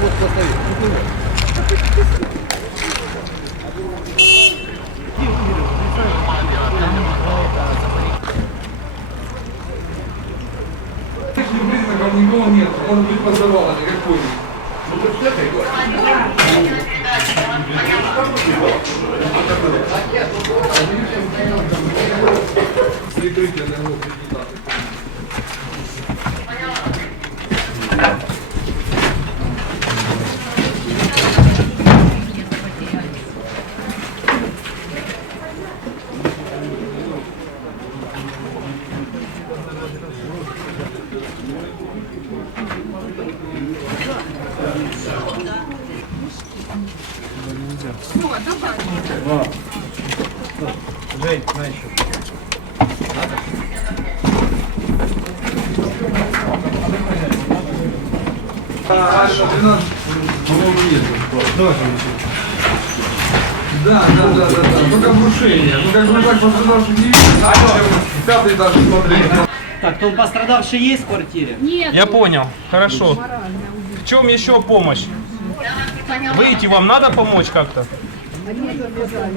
вот постоит. Таких признаков никого нет. Может быть поздоровался, как понял. Прикрытие на его результаты. А, Альфа 12, по-моему, нет. Да, да, да, да, да. Ну как обрушение. Ну как бы так пострадавший не видно. А, Пятый этаж смотреть. Так, то пострадавший есть в квартире? Нет. Я понял. Хорошо. В чем еще помощь? Выйти вам надо помочь как-то?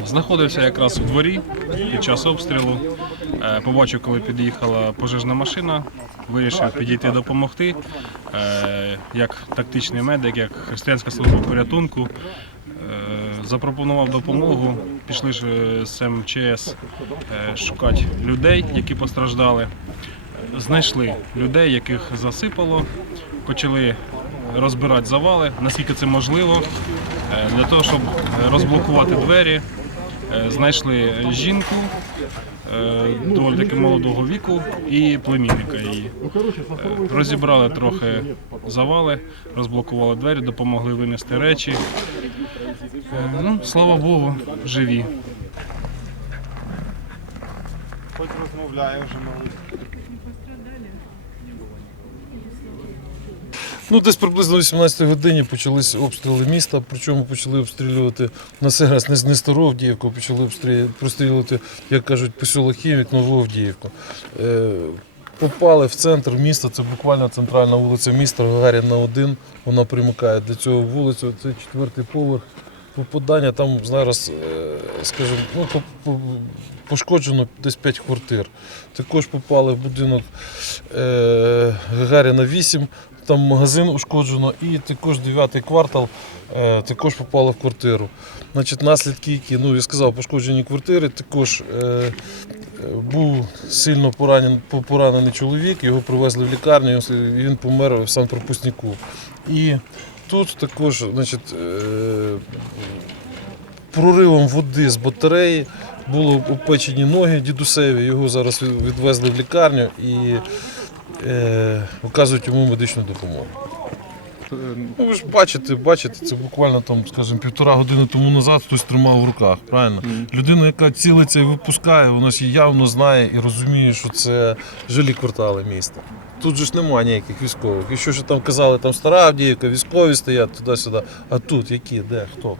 Знаходився якраз у дворі під час обстрілу. Е, Побачив, коли під'їхала пожежна машина, вирішив підійти допомогти. Е, Як тактичний медик, як християнська служба порятунку. Е, Запропонував допомогу. Пішли ж з МЧС шукати людей, які постраждали. Знайшли людей, яких засипало, почали розбирати завали, наскільки це можливо, е, для того, щоб е, розблокувати двері. Е, Знайшли жінку доволі таки молодого віку і племінника її. Е, Розібрали трохи завали, розблокували двері, допомогли винести речі. Ну, слава Богу, живі. Ну, десь приблизно о 18 годині почалися обстріли міста, причому почали обстрілювати на цей раз не стару Авдіївку, почали обстрілювати, як кажуть, посілок Хімік, нову Авдіївку. Е, попали в центр міста, це буквально центральна вулиця міста, Гагаріна 1, вона примикає до цього вулицю, це четвертий поверх. Попадання там зараз, е, скажімо, ну, по- по- пошкоджено десь 5 квартир. Також попали в будинок е, Гагаріна 8, там магазин ушкоджено, і також 9 квартал е, також попало в квартиру. Значить, наслідки, які, ну я сказав, пошкоджені квартири, також був сильно поранений, поранений чоловік, його привезли в лікарню, він помер в Санкт-Пропускнику. І тут також, значить, е, проривом води з батареї були опечені ноги дідусеві, його зараз відвезли в лікарню і е, оказують йому медичну допомогу. Ну, ви ж бачите, бачите, це буквально там, скажімо, півтора години тому назад хтось тримав в руках, правильно? Людина, яка цілиться і випускає, вона ж явно знає і розуміє, що це жилі квартали міста. Тут же ж немає ніяких військових. І що ж там казали, там стара Авдіївка, військові стоять туди-сюди. А тут які, де, хто?